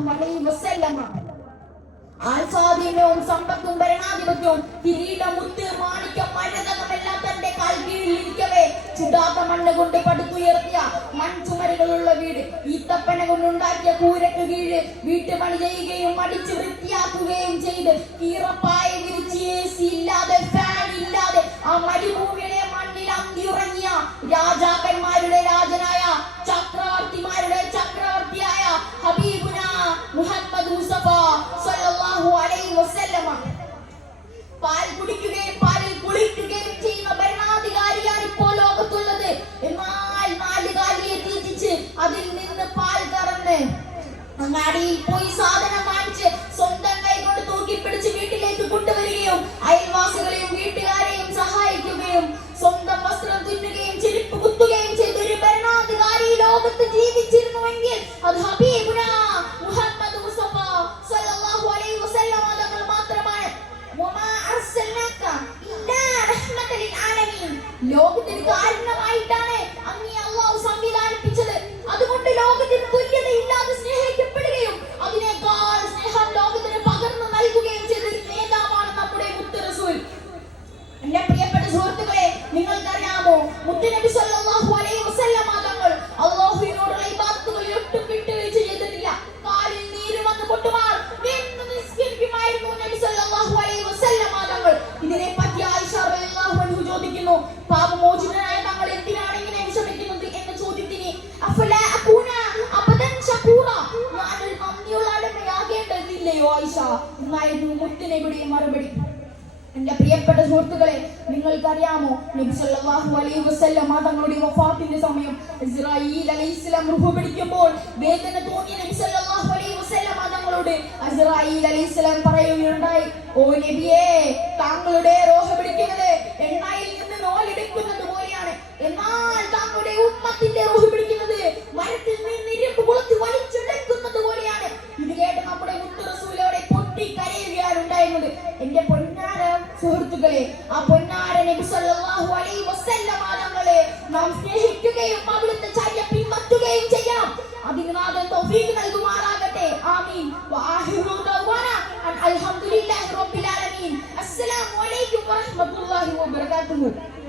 സല്ലല്ലാഹു അലൈഹി വസല്ലമ ആൽസാദീനവും സമ്പത്തും ഭരണാധിപത്യവും കിരീടം മുത്ത് മാണിക്യം മഴതകമെല്ലാം തന്റെ കാൽ കീഴിലിരിക്കവേ ചുടാത്ത മണ്ണ് കൊണ്ട് പടുത്തുയർത്തിയ മൺചുമരുകളുള്ള വീട് ഈത്തപ്പന കൊണ്ടുണ്ടാക്കിയ കൂരക്ക് കീഴ് വീട്ടുപണി ചെയ്യുകയും അടിച്ചു വൃത്തിയാക്കുകയും ചെയ്ത് ഈറപ്പായ വിരിച്ച് AC ഇല്ലാതെ ഫാൻ ഇല്ലാതെ ആ മരുഭൂമിയുടെ മണ്ണിൽ അന്തിയുറങ്ങിയ രാജാക്കന്മാരുടെ രാജനായ ചക്രവർത്തിമാരുടെ ചക്രവർത്തിയായ ഹബീബുന മുഹമ്മദ് മുസ്തഫ സല്ലല്ലാഹു അലൈഹി വസല്ലമ പാൽ കുടിക്കുകയും പാലിൽ കുളിക്കുകയും ചെയ്യുന്ന ഭരണാധികാരിയാണ് ഇപ്പോൾ ലോകത്തുള്ളത്. എന്നാൽ നാലുകാലിയെ തീറ്റിച്ച് അതിൽ നിന്ന് പാൽ കറന്ന് അങ്ങാടിയിൽ പോയി സാധനം വാങ്ങിച്ച് സ്വന്തം കൈകൊണ്ട് തൂക്കിപ്പിടിച്ച് വീട്ടിലേക്ക് കൊണ്ടുവരികയും അയൽവാസികളെയും വീട്ടുകാരെയും സഹായിക്കുകയും സ്വന്തം വസ്ത്രം തുന്നുകയും ചെരുപ്പ് കുത്തുകയും ചെയ്ത ഒരു ഭരണാധികാരി ലോകത്ത് ജീവിച്ചിരുന്നുവെങ്കിൽ അത് ഹബീബുന മുഹമ്മദ് മുസ്തഫ സല്ലല്ലാഹു അലൈഹി വസല്ലം തങ്ങൾ മാത്രമാണ്. വമാ അർസൽനാക ഇല്ലാ റഹ്മത്തൻ ലിൽ ആലമീൻ, ലോകത്തിന് കാരണമായിട്ടാണ് അങ്ങേ അല്ലാഹു സംവിധാനിപ്പിച്ചത്. അതുകൊണ്ട് ലോകത്തിന് തുല്യതയില്ലാതെ സ്നേഹിക്കപ്പെടുകയും അതിനേക്കാൾ സ്നേഹം ലോകത്തിന് പകർന്നു നൽകുകയും ചെയ്ത ഒരു നേതാവാണ് നമ്മുടെ മുത്ത് റസൂൽ. എന്റെ പ്രിയപ്പെട്ട സുഹൃത്തുക്കളെ, നിങ്ങൾക്കറിയാമോ മുത്തുനബി സല്ലല്ലാഹു അലൈഹി വസല്ലം തങ്ങൾ അല്ലാഹുവിനോടുള്ള ഇബാദത്തുകളിൽ ഒട്ടും വിട്ടുവീഴ്ച ചെയ്തിട്ടില്ല. കാലിൽ നീര് വന്ന് പൊട്ടുമാർ നിന്ന് നിസ്കരിക്കുമായിരുന്നു നബി സല്ലല്ലാഹു അലൈഹി വസല്ലം തങ്ങൾ. ഇതിനെപ്പറ്റി ആയിഷ റളിയല്ലാഹു അൻഹ ചോദിക്കുന്നു, പാപമോചിതനായ തങ്ങൾ എന്തിനാണ് ഇങ്ങനെ വിഷമിക്കുന്നത് എന്ന ചോദ്യത്തിന് അഫലാ അകൂന അബദൻ ശകൂറ, ഞാനൊരു നന്ദിയുള്ള അടിമയാകേണ്ടതില്ലയോ ആയിഷ എന്നായിരുന്നു മുത്തുനബിയുടെ മറുപടി. എന്റെ പ്രിയപ്പെട്ട സുഹൃത്തുക്കളെ, നിങ്ങൾക്കറിയാമോ നബി സല്ലല്ലാഹു അലൈഹി വസല്ലം തങ്ങളുടെ വഫാത്തിന്റെ സമയം ഇസ്രായീൽ അലൈഹിസ്സലാം റൂഹ് പിടിക്കുമ്പോൾ വേദന തോന്നിയ നബി സല്ലല്ലാഹു അലൈഹി വസല്ലം തങ്ങളോട് ഇസ്രായീൽ അലൈഹിസ്സലാം പറയുകയുണ്ടായി, ഓ നബിയേ, താങ്കളുടെ റൂഹ് പിടിക്കുന്നത് എണ്ണയിൽ നിന്ന് നോലെടുക്കുന്നത് പോലെയാണ്. എന്നാൽ താങ്കളുടെ ഉമ്മത്തിന്റെ റൂഹ് പിടിക്കുന്നത് മരത്തിൽ നിന്ന് ഇരുമ്പ് കൊളുത്തി വലിച്ചെടുക്കുന്നത് പോലെയാണ്. ഇത് കേട്ട് നമ്മുടെ മുത്ത് റസൂലോടെ പൊട്ടിക്കരയുകയാണ് ഉണ്ടായിരുന്നത്. എന്റെ പൊന്നാര സുഹൃത്തുക്കളെ, ആ പൊന്നാര നബി സല്ലല്ലാഹു അലൈഹി വസല്ലം തങ്ങളെ നാം സ്നേഹിക്കുകയും അവിടുത്തെ ചര്യ പിൻപറ്റുകയും ചെയ്യണം. അതിന്